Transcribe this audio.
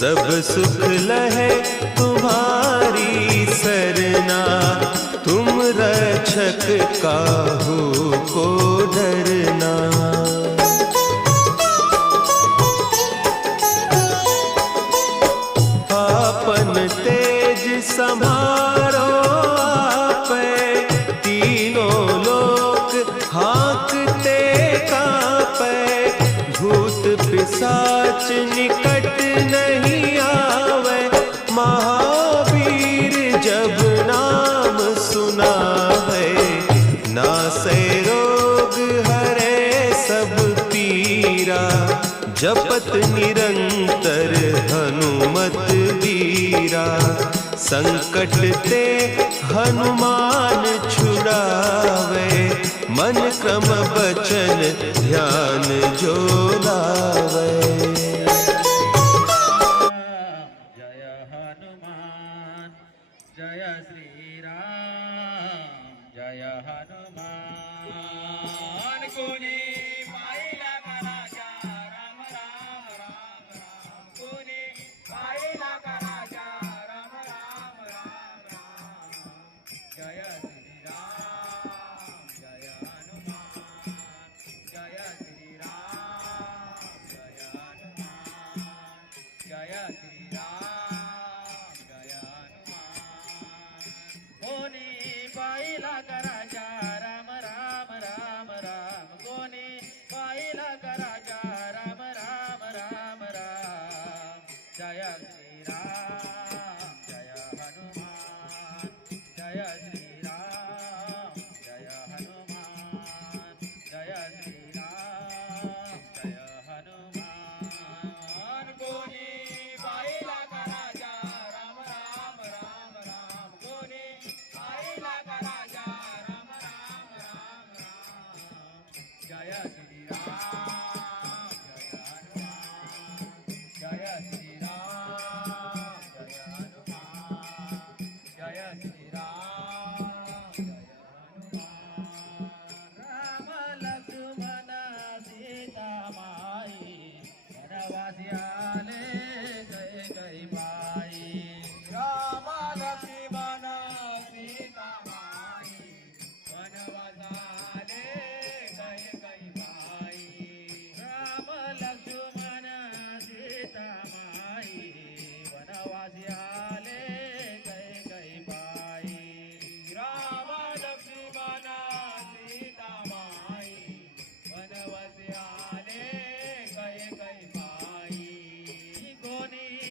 सब सुख लहे तुम्हारी सरना, तुम रक्षक काहू को डरना। आपन तेज संभारो आपे, तीनों लोक हाँकते कांपे। भूत पिशाच निकट नहीं आवे, महावीर जब नाम सुनावे। नासे रोग हरे सब पीरा, जपत निरंतर हनुमत वीरा। संकट ते हनुमान छुड़ावे, मन क्रम बचन ध्यान जो लावे। जय हनुमान जय श्री राम, जय हनुमान। कोणी पाहिला का राजा राम राम राम राम, कोणी पाहिला का राजा राम राम राम राम। जय श्री राम जय हनुमान, जय श्री राम जय हनुमान, जय श्री राम जय हनुमान। कोणी पाहिला का राजा राम राम राम राम, कोणी पाहिला का राजा राम राम राम राम। जय श्री राम जय हनुमान, जय श्री राम जय हनुमान, जय श्री राम जय हनुमान। कोणी पाहिला का राजा राम राम राम राम, कोणी पाहिला का राजा राम राम राम राम। जय श्री राम जय हनुमान, जय श्री